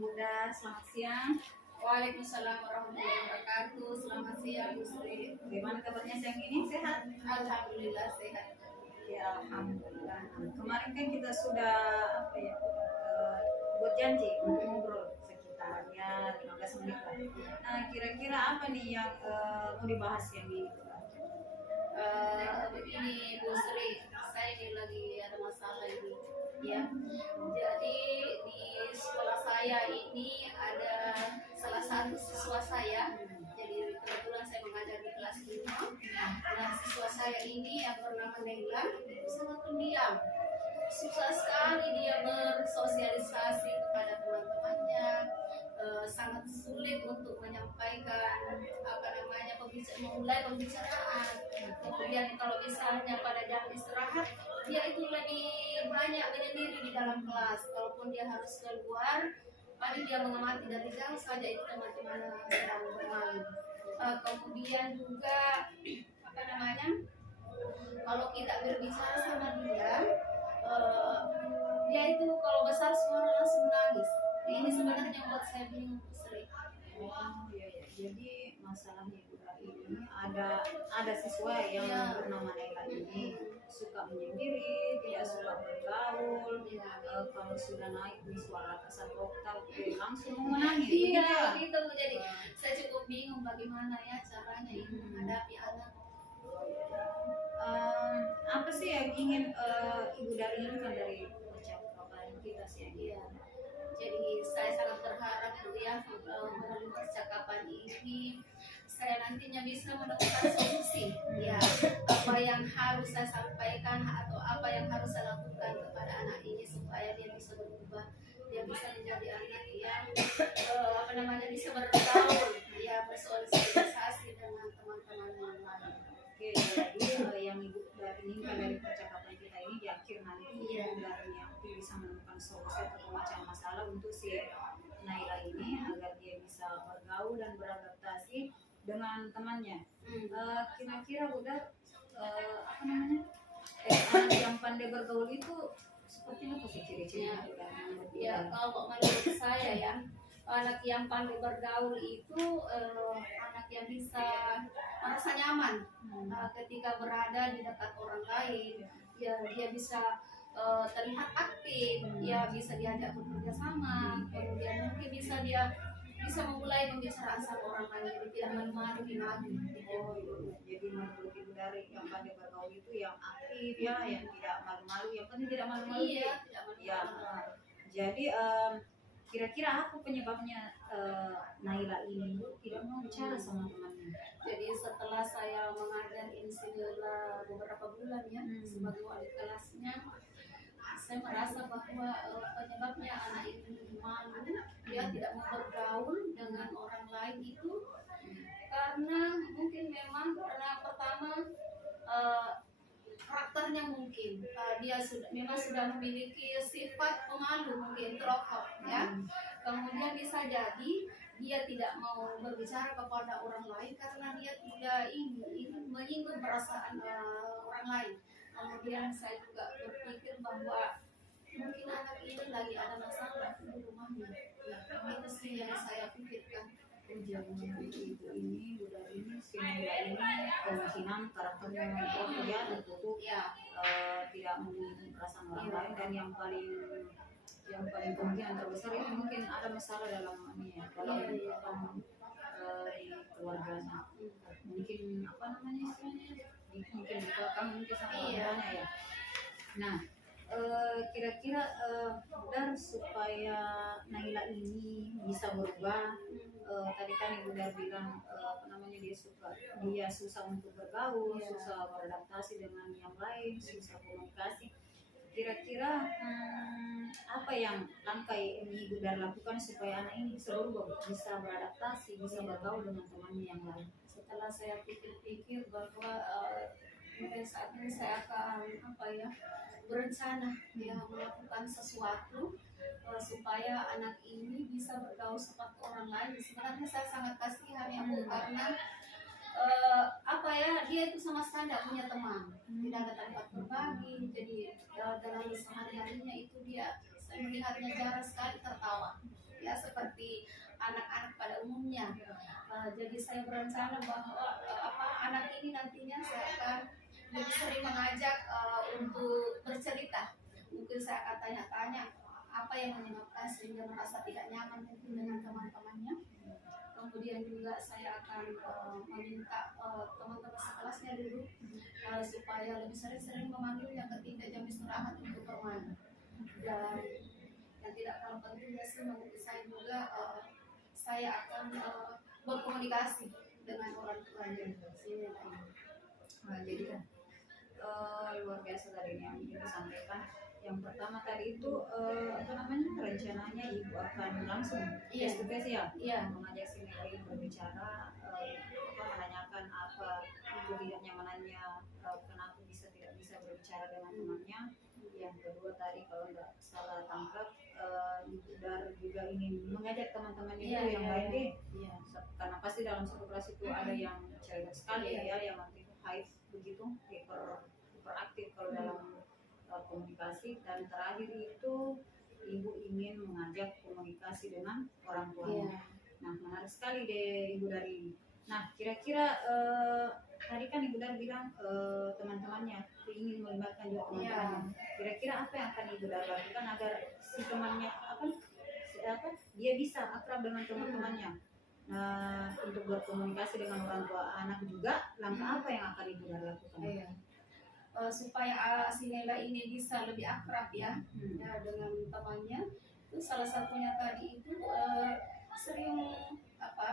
Bunda, selamat siang. Waalaikumsalam warahmatullahi wabarakatuh. Selamat siang, Bu Sri. Bagaimana kabarnya siang ini? Sehat? Alhamdulillah sehat. Ya, alhamdulillah. Kemarin kan kita sudah buat janji untuk ngobrol sekitar ya 15 menit lah. Nah, kira-kira apa nih yang mau dibahas yang di Begini Bu Sri, saya ini lagi ada masalah ini. Ya, jadi di sekolah saya ini ada salah satu siswa saya. Jadi kebetulan saya mengajar di kelas 5. Nah, siswa saya ini yang bernama Nengla itu sangat pendiam. Susah sekali dia bersosialisasi kepada teman-temannya, sangat sulit untuk menyampaikan memulai pembicaraan. Kemudian kalau misalnya pada jam istirahat, dia itu lebih banyak menyendiri di dalam kelas. Kalaupun dia harus keluar, paling dia mengamati dari jauh saja itu teman-teman sedang bermain. Kemudian juga kalau kita berbicara sama dia, dia itu kalau besar suara langsung nangis. Ini sebenarnya buat saya bingung, Sri. Oh iya ya. Jadi masalahnya juga ini ada siswa yang bernama Naila ini suka menyendiri, tidak suka bergaul. Kalau sudah naik di suara satu oktav langsung mau menangis. Iya, gitu. Jadi saya cukup bingung bagaimana ya caranya ini menghadapi anak. Apa sih yang ingin Ibu dari inginkan dari percakapan kita siang ini? Jadi saya sangat berharap Bu ya, melalui percakapan ini saya nantinya bisa menemukan solusi. Ya, apa yang harus saya sampaikan atau apa yang harus saya lakukan kepada anak ini supaya dia bisa berubah, dia bisa menjadi anak yang bisa bergaul, ya bersosialisasi dengan teman-teman yang lain. Oke, jadi yang Ibu inginkan dari percakapan kita ini di akhir nanti Ibu dari yang bisa menemukan solusi atau macam masalah untuk si Naila ini agar dia bisa bergaul dan beradaptasi dengan temannya. Kira-kira udah anak yang pandai bergaul itu seperti apa sih ciri-cirinya? Ya, kalau menurut saya ya, anak yang pandai bergaul itu anak yang bisa merasa nyaman ketika berada di dekat orang lain. Ya, dia bisa terlihat aktif, ya bisa diajak bekerja sama, kemudian mungkin dia bisa memulai pembicaraan sama orang lain, jadi tidak malu-malu lagi. Oh iya, jadi menurut Ibu dari yang pandai bergaul itu yang aktif ya, yang tidak malu-malu, yang penting tidak malu-malu. Iya, tidak malu-malu. Ya, jadi kira-kira apa penyebabnya Naila ini tidak mau bicara sama temannya? Jadi setelah saya mengajar ini sudah beberapa bulan ya sebagai wali kelasnya, saya merasa bahwa penyebabnya anak ini malu, dia tidak mau bergaul dengan orang lain itu karena mungkin memang karena pertama karakternya mungkin dia sudah memiliki sifat pemalu, mungkin introvert ya. Kemudian bisa jadi dia tidak mau berbicara kepada orang lain karena dia tidak ingin menyinggung perasaan orang lain. Kemudian saya juga berpikir bahwa mungkin anak ini lagi ada masalah di rumahnya. Ya, itu sih yang saya pikirkan. Jangan itu ini udah ini si Naila ini kemungkinan karakternya introvert ya, tertutup tidak memiliki perasaan orang lain, dan yang paling kemungkinan terbesar itu mungkin ada masalah dalam ini ya, dalam di keluarganya, mungkin mungkin bukan mungkin sama orangnya ya. Nah, kira-kira dan supaya Naila ini bisa berubah, tadi kan Ibu Dar bilang dia susah untuk bergaul, susah beradaptasi dengan yang lain, susah komunikasi. Kira-kira apa yang langkah yang Ibu Dar lakukan supaya anak ini bisa berubah, bisa beradaptasi, bisa bergaul dengan temannya yang lain? Setelah saya pikir-pikir bahwa mungkin saat ini saya akan berencana melakukan sesuatu supaya anak ini bisa bergaul seperti orang lain. Sebenarnya saya sangat kasihan ya Bu, karena dia itu sama sekali tidak punya teman, tidak ada tempat berbagi. Jadi dalam sehari-harinya itu saya melihatnya jarang sekali tertawa. Ya, seperti Jadi saya berencana bahwa anak ini nantinya saya akan lebih sering mengajak untuk bercerita. Mungkin saya akan tanya-tanya apa yang menyebabkan sehingga merasa tidak nyaman mungkin dengan teman-temannya. Kemudian juga saya akan meminta teman-teman sekelasnya dulu supaya lebih sering-sering memanggilnya ketika jam istirahat untuk bermain. Dan yang tidak kalah pentingnya sih menurut saya juga saya akan berkomunikasi dengan orang tuanya. Jadi kan luar biasa tadi yang kita sampaikan. Yang pertama tadi itu apa namanya, rencananya ibu akan langsung face to face ya, mengajak si Mary berbicara, menanyakan apa ketidaknyamanannya, kenapa tidak bisa berbicara dengan temannya. Yang kedua tadi kalau nggak salah tangkap, ibu Dar juga ingin mengajak teman-teman itu yang lain deh, karena pasti dalam satu kelas itu ada yang cerewet sekali ya, yang nanti high begitu, hiperaktif kalau dalam komunikasi. Dan terakhir itu ibu ingin mengajak komunikasi dengan orang tuanya. Nah, menarik sekali deh ibu dari. Nah, kira-kira tadi kan ibu dari bilang teman-temannya ingin melibatkan juga teman-temannya. Kira-kira apa yang akan ibu dari lakukan agar si temannya dia bisa akrab dengan teman-temannya? Nah, untuk berkomunikasi dengan orang tua anak juga, langkah apa yang akan ibu dari lakukan? Supaya si Nela ini bisa lebih akrab ya dengan temannya, itu salah satunya tadi itu sering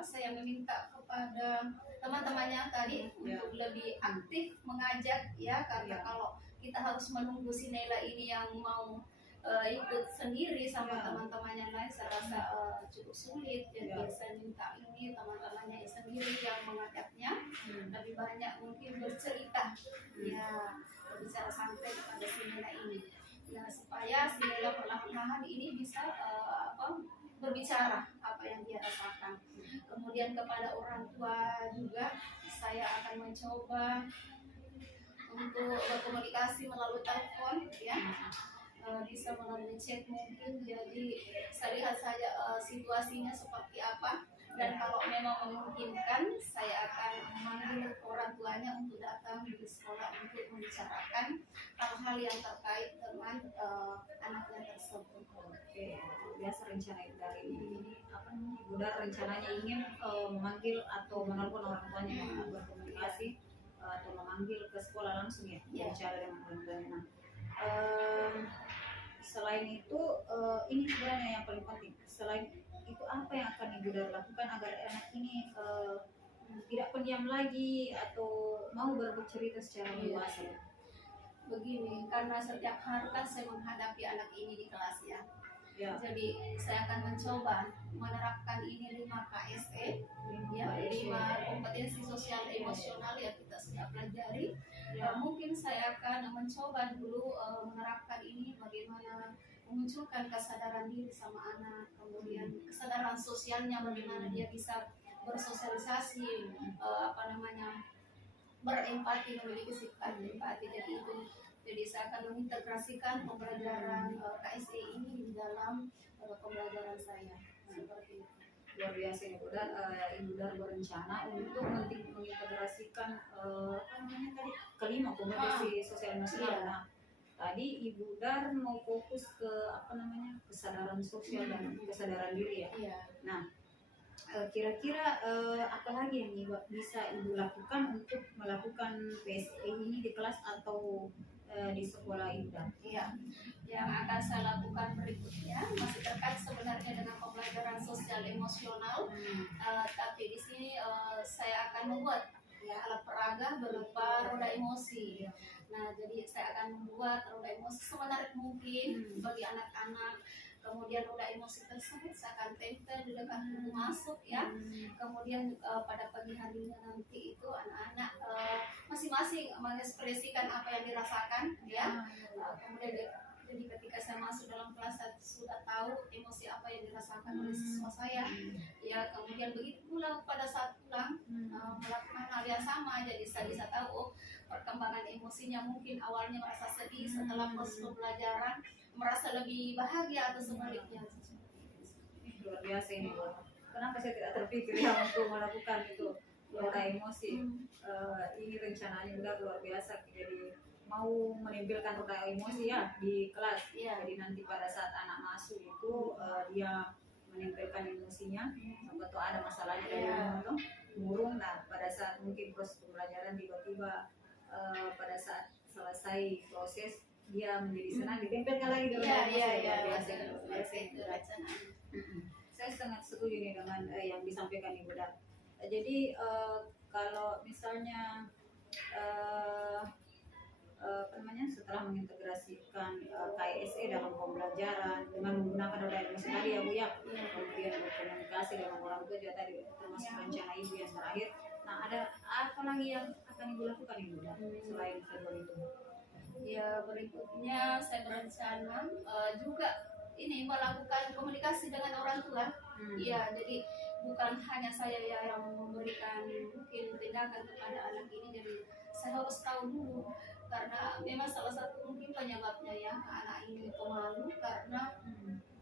saya meminta kepada teman-temannya tadi untuk lebih aktif mengajak ya, karena kalau kita harus menunggu si Nela ini yang mau ikut sendiri sama teman-temannya lain, saya rasa cukup sulit. Jadi saya minta ini teman-temannya sendiri yang mengajaknya, lebih banyak mungkin bercerita berbicara sampai kepada si Nela ini ya, supaya si Nela perlahan-lahan ini bisa berbicara apa yang dia rasakan. Kemudian kepada orang tua juga saya akan mencoba untuk berkomunikasi melalui telepon ya, bisa melalui chat mungkin. Jadi saya lihat saja situasinya seperti apa, dan kalau memang memungkinkan saya akan memanggil orang tuanya untuk datang di sekolah untuk membicarakan hal-hal yang terkait dengan anaknya tersebut. Oke, biasa rencana dari ini ibu Dar rencananya ingin memanggil atau menelpon orang tuanya berkomunikasi atau memanggil ke sekolah langsung ya, bicara dengan orang tuanya. Selain itu ini sebenarnya yang paling penting. Selain itu apa yang akan ibu Dar lakukan agar anak ini tidak pendiam lagi atau mau bercerita secara luas? Begini, karena setiap hari kan saya menghadapi anak ini di kelas ya. Jadi saya akan mencoba menerapkan ini 5 KSE, 5 kompetensi sosial emosional yang kita sudah pelajari. Mungkin saya akan mencoba dulu menerapkan ini, bagaimana memunculkan kesadaran diri sama anak, kemudian kesadaran sosialnya, bagaimana dia bisa bersosialisasi, berempati, memiliki sifat empati. Jadi saya akan mengintegrasikan pembelajaran KSE ini di dalam pembelajaran saya. Seperti itu. Luar biasa ya, Ibu Dar berencana untuk mengintegrasikan kelima kompetensi sosial emosional. Nah, tadi Ibu Dar mau fokus ke kesadaran sosial dan kesadaran diri ya. Nah, kira-kira apa lagi yang bisa Ibu lakukan untuk melakukan PSE ini di kelas atau di sekolah Ibu Dar? Yang akan saya lakukan berikutnya masih terkait sebenarnya dengan pembelajaran sosial emosional, tapi di sini saya akan membuat alat peraga berupa roda emosi. Nah, jadi saya akan membuat roda emosi semenarik mungkin bagi anak-anak. Kemudian roda emosi tersebut saya akan tempel di dekat pintu masuk ya. Kemudian pada pagi harinya nanti itu anak-anak masing-masing mengekspresikan apa yang dirasakan ya. Kemudian jadi ketika saya masuk dalam kelas saya sudah tahu emosi apa yang dirasakan oleh siswa saya ya. Kemudian begitu pula pada saat pulang melakukan hal yang sama, jadi saya bisa tahu perkembangan emosinya. Mungkin awalnya merasa sedih, setelah proses pembelajaran merasa lebih bahagia atau sebaliknya. Luar biasa ini, kenapa saya tidak terpikir ya untuk melakukan itu roda emosi. Ini rencananya udah luar biasa, jadi mau menimbulkan roda emosi ya di kelas. Jadi nanti pada saat anak masuk itu dia menimbulkan emosinya, atau ada masalahnya dari rumah murung. Nah pada saat mungkin proses pembelajaran tiba-tiba pada saat selesai proses dia menjadi senang, ditempelkan lagi di roda emosi. Saya sangat setuju nih dengan yang disampaikan Ibu Dar. Jadi kalau misalnya apa namanya, setelah mengintegrasikan KSE dalam pembelajaran dengan menggunakan roda emosi tadi ya Bu ya, kemudian berkomunikasi dengan orang tua juga tadi, termasuk rencana Ibu yang terakhir. Nah ada apa lagi yang akan Ibu lakukan Ibu Dar selain kedua itu? Ya berikutnya saya berencana juga ini melakukan komunikasi dengan orang tua. Ya jadi bukan hanya saya ya yang memberikan mungkin tindakan kepada anak ini, jadi saya harus tahu dulu, karena memang salah satu mungkin penyebabnya ya anak ini pemalu karena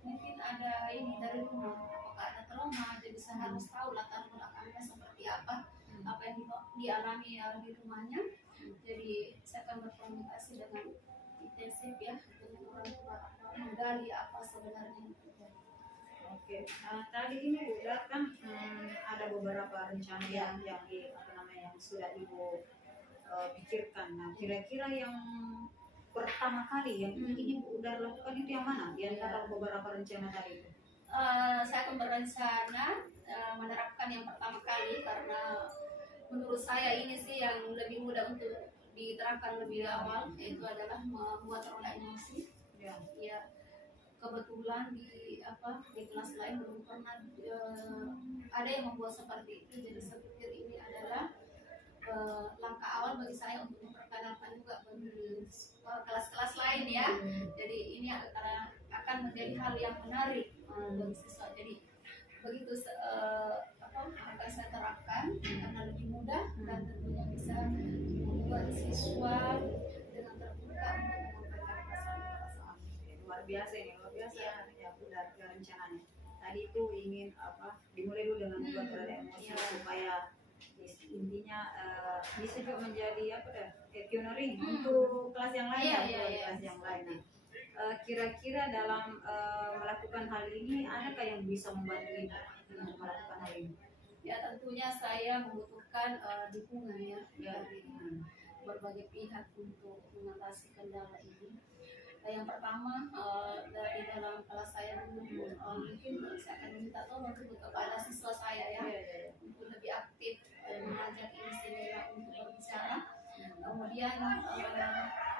mungkin ada ini dari rumah, apakah ada trauma. Jadi saya harus tahu latar belakangnya seperti apa yang dialami di rumahnya. Jadi saya akan berkomunikasi dengan intensif ya dengan orang tua, menggali apa sebenarnya yang terjadi. Oke, tadi ini Bu Dar kan ada beberapa rencana yang sudah Ibu pikirkan. Nah kira-kira yang pertama kali yang ini Bu Dar lakukan itu yang mana di antara beberapa rencana tadi itu? Saya akan berencana menerapkan yang pertama kali, karena menurut saya ini sih yang lebih mudah untuk diterapkan lebih awal, yaitu adalah membuat roda emosi. Ya kebetulan di kelas lain belum pernah ada yang membuat seperti itu. Jadi saya pikir ini adalah langkah awal bagi saya untuk memperkenalkan juga bagi kelas-kelas lain ya. Jadi ini akan menjadi hal yang menarik bagi siswa. Jadi begitu akan saya terapkan karena lebih mudah dan tentunya bisa membuat siswa dengan terbuka untuk menyampaikan perasaan. Luar biasa ini, luar biasa ya Bu Dar rencananya. Tadi itu ingin dimulai dulu dengan membuat roda emosi supaya intinya bisa juga menjadi pioneering untuk kelas yang lain kelas yang lain. Kira-kira dalam melakukan hal ini adakah yang bisa membantu Ibu untuk melakukan hal ini? Ya tentunya saya membutuhkan dukungan ya dari berbagai pihak untuk mengatasi kendala ini. Yang pertama dari dalam kelas saya dulu mungkin saya akan minta tolong kepada siswa saya ya untuk lebih aktif mengajak ini seminar untuk berbicara. Kemudian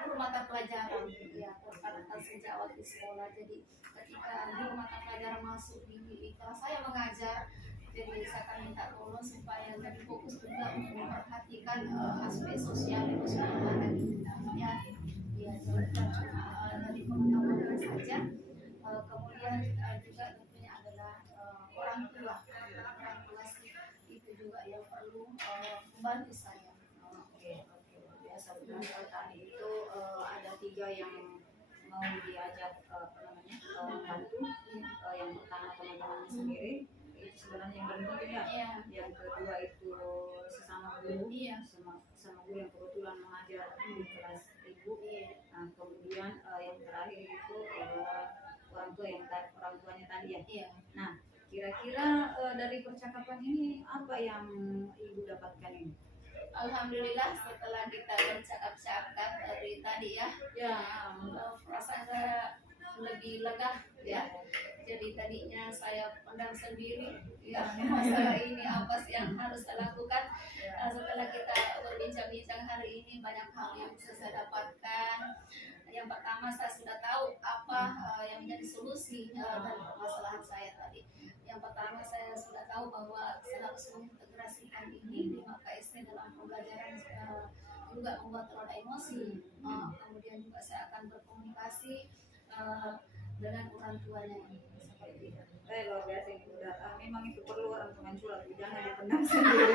guru mata pelajaran ya perkenalkan sejak awal di sekolah. Jadi ketika guru mata pelajaran masuk di kelas saya mengajar, jadi saya akan minta tolong supaya lebih fokus juga untuk memperhatikan aspek sosial emosional anak ini. Ya bukan cuma dari pengetahuan saja. Kemudian juga tentunya adalah orang tua itu juga yang perlu membantu saya. Oke, biasa benar. Tadi itu ada 3 yang mau diajak bantu. Yang pertama teman-teman sendiri, itu sebenarnya yang paling penting ya. Yang kedua itu sesama guru, sama guru yang kebetulan mengajar di kelas Ibu. Nah, kemudian yang terakhir itu orang tuanya tadi ya. Nah, kira-kira dari percakapan ini apa yang Ibu dapatkan ini? Alhamdulillah setelah kita bercakap-cakap dari tadi ya, perasaan saya lebih lega ya. Jadi tadinya saya pendam sendiri ya masalah ini apa sih yang harus saya lakukan. Setelah kita berbincang-bincang hari ini, banyak hal yang bisa saya dapatkan. Yang pertama, saya sudah tahu apa yang menjadi solusi dari permasalahan saya tadi. Yang pertama, saya sudah tahu bahwa saya harus mengintegrasikan ini di KSE dalam pembelajaran, juga membuat roda emosi. Kemudian juga saya akan berkomunikasi dengan orang tuanya seperti itu. Luar biasa ini udah memang itu perlu orang teman curhat, jangan dipendam sendiri.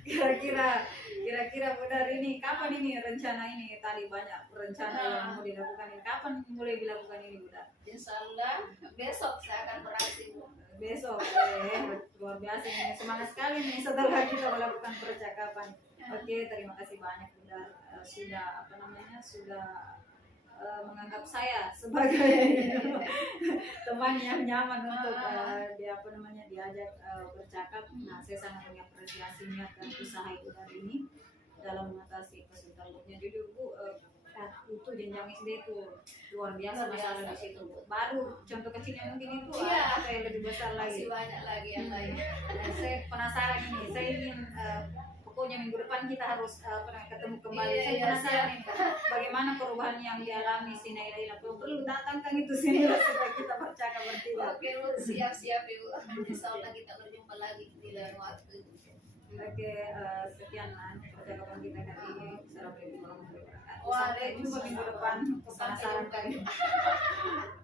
Kira-kira benar ini kapan ini rencana ini? Tadi banyak rencana yang mau dilakukan ini, kapan mulai dilakukan ini Bunda? Insyaallah besok saya akan beraksi. Besok luar biasa nih, semangat sekali nih setelah kita melakukan percakapan. Oke, terima kasih banyak Bunda sudah apa namanya sudah menganggap saya sebagai teman yang nyaman untuk dia apa namanya diajak bercakap. Nah, saya sangat mengapresiasi niat dan usaha Ibu dari ini dalam mengatasi kesulitan moodnya. Jadi Bu, itu jenjang SD itu luar biasa masalah di situ. Baru contoh kecilnya mungkin itu ada yang lebih besar lagi. Masih banyak lagi yang lain. Nah, saya penasaran ini, saya ingin pokoknya minggu depan kita harus ketemu kembali. Saya penasaran ini, bagaimana perubahan yang dialami si Naila. Perlu datangkan itu sini supaya kita bercakap bertiga. Oke Bu, siap-siap Ibu. Insya Allah kita berjumpa lagi di lain waktu. Oke, sekian percakapan kita kali ini. Assalamualaikum warahmatullahi wabarakatuh. Sampai jumpa Waalaikumsalam. minggu depan. Penasaran Sampai jumpa. kali.